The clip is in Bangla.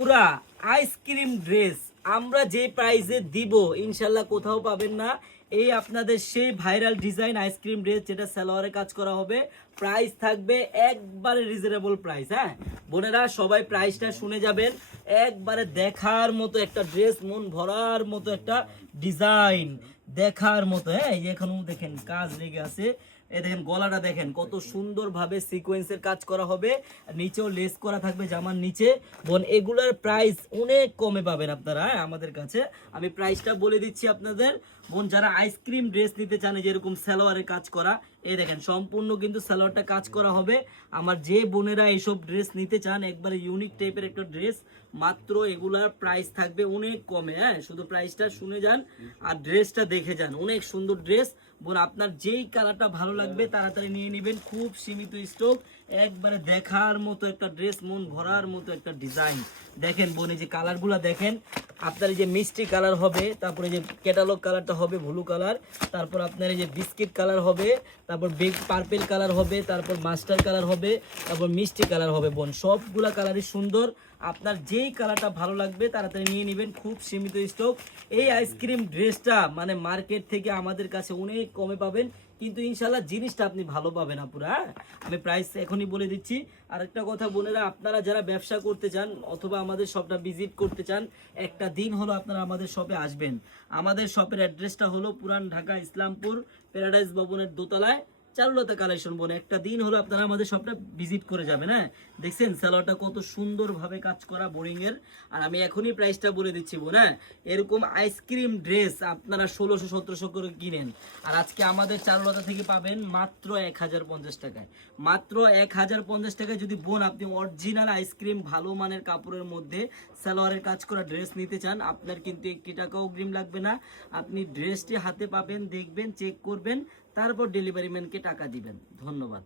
পুরা আইসক্রিম ড্রেস আমরা যে প্রাইসে দিব ইনশাল্লাহ কোথাও পাবেন না। এই আপনাদের সেই ভাইরাল ডিজাইন আইসক্রিম ড্রেস যেটা সালোয়ারে কাজ করা হবে, প্রাইস থাকবে একবারে রিজনেবল প্রাইস। হ্যাঁ বোনেরা, সবাই প্রাইসটা শুনে যাবেন। একবারে দেখার মতো একটা ড্রেস, মন ভরার মতো একটা ডিজাইন, দেখার মতো। হ্যাঁ এই যে এখনো দেখেন কাজ লেগে আছে। এই দেখেন গলাটা দেখেন কত সুন্দরভাবে সিকোয়েন্সের কাজ করা হবে, নিচেও লেস করা থাকবে জামার নিচে। বোন এগুলার প্রাইস অনেক কমে পাবেন আপনারা আমাদের কাছে। আমি প্রাইসটা বলে দিচ্ছি আপনাদের। বোন যারা আইসক্রিম ড্রেস নিতে চান, যেরকম সালোয়ারের কাজ করা, এই দেখেন সম্পূর্ণ কিন্তু সালোয়ারটা কাজ করা হবে। আমার যে বোনেরা এইসব ড্রেস নিতে চান, একবারে ইউনিক টাইপের একটা ড্রেস, মাত্র এগুলার প্রাইস থাকবে অনেক কমে। হ্যাঁ শুধু প্রাইসটা শুনে যান আর ড্রেসটা দেখে যান, অনেক সুন্দর ড্রেস। বোন আপনার যেই কালারটা ভালো লাগবে তাড়াতাড়ি নিয়ে নেবেন, খুব সীমিত স্টক। একবারে দেখার মতো একটা ড্রেস, মন ভরার মতো একটা ডিজাইন। দেখেন বোন এই যে কালারগুলো দেখেন, আপনার এই যে মিষ্টি কালার হবে, তারপরে যে ক্যাটালগ কালারটা হবে ব্লু কালার, তারপর আপনার এই যে বিস্কিট কালার হবে, তারপর বিগ পার্পেল কালার হবে, তারপর মাস্টার কালার হবে, তারপর মিষ্টি কালার হবে। বোন সবগুলা কালারই সুন্দর, আপনার যেই কালারটা ভালো লাগবে তাড়াতাড়ি নিয়ে নেবেন, খুব সীমিত স্টক। এই আইসক্রিম ড্রেসটা মানে মার্কেট থেকে আমাদের কাছে অনেক কমে পাবেন, কিন্তু ইনশাল্লাহ জিনিসটা আপনি ভালো পাবেন আপুরা। আমি প্রাইস এখনই বলে দিচ্ছি। আর একটা কথা বোনেরা, আপনারা যারা ব্যবসা করতে চান অথবা আমাদের শপটা ভিজিট করতে চান, একটা দিন হলো আপনারা আমাদের শপে আসবেন। আমাদের শপের অ্যাড্রেসটা হলো পুরান ঢাকা ইসলামপুর প্যারাডাইস ভবনের দোতলায়, চারুলতা কালেকশন। বোন একটা দিন হলো আপনারা আমাদের শপটা ভিজিট করে যাবেন। হ্যাঁ দেখছেন সালোয়ারটা কত সুন্দরভাবে কাজ করা, বোরিং এর। আর আমি এখনই প্রাইসটা বলে দিচ্ছি বোন। হ্যাঁ এরকম আইসক্রিম ড্রেস আপনারা 1600-1700 করে কিনেন, আর আজকে আমাদের চারুলতা থেকে পাবেন মাত্র 1050 টাকায়। মাত্র 1050 টাকায় যদি বোন আপনি অরিজিনাল আইসক্রিম ভালো মানের কাপড়ের মধ্যে সালোয়ারের কাজ করা ড্রেস নিতে চান, আপনার কিন্তু 1 টাকাও অগ্রিম লাগবে না। আপনি ড্রেসটি হাতে পাবেন, দেখবেন, চেক করবেন, তারপর ডেলিভারি ম্যানকে টাকা দিবেন। ধন্যবাদ।